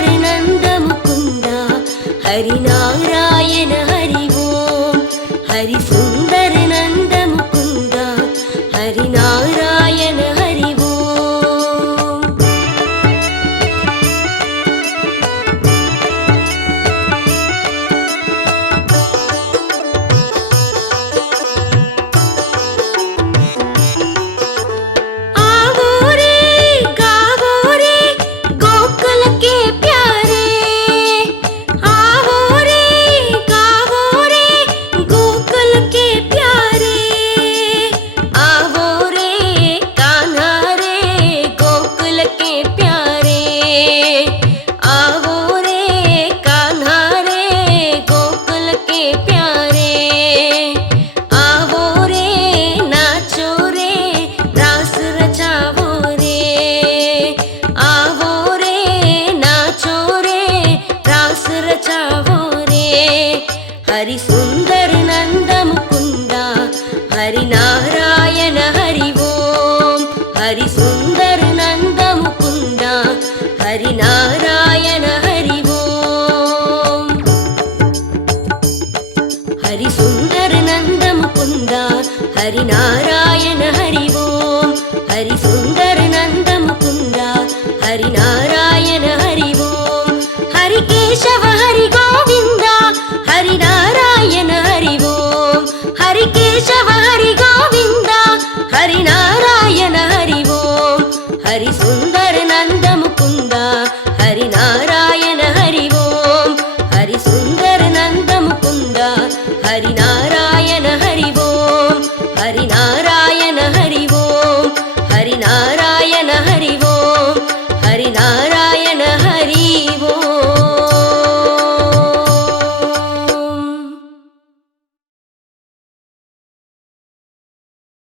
सुंदर नंद मुकुंदा हरि नारायण हरि ओम हरि सुंदर नंद मुकुंदा हरि नारायण हरि ओम हरि सुंदर नंद मुकुंदा हरि नारायण हरि ओम हरि सुंदर नंद मुकुंदा हरि नारायण हरि ओम हरि सुंदर नंद मुकुंदा हरि नारायण हरि ओम हरि सुंदर नंद मुकुंदा हरि नारायण हरि ओम हरि केशव हरि गोविंदा हरि नारायण हरि ओम हरि केशव हरि गोविंदा हरि नारायण हरि ओम हरि सुंदर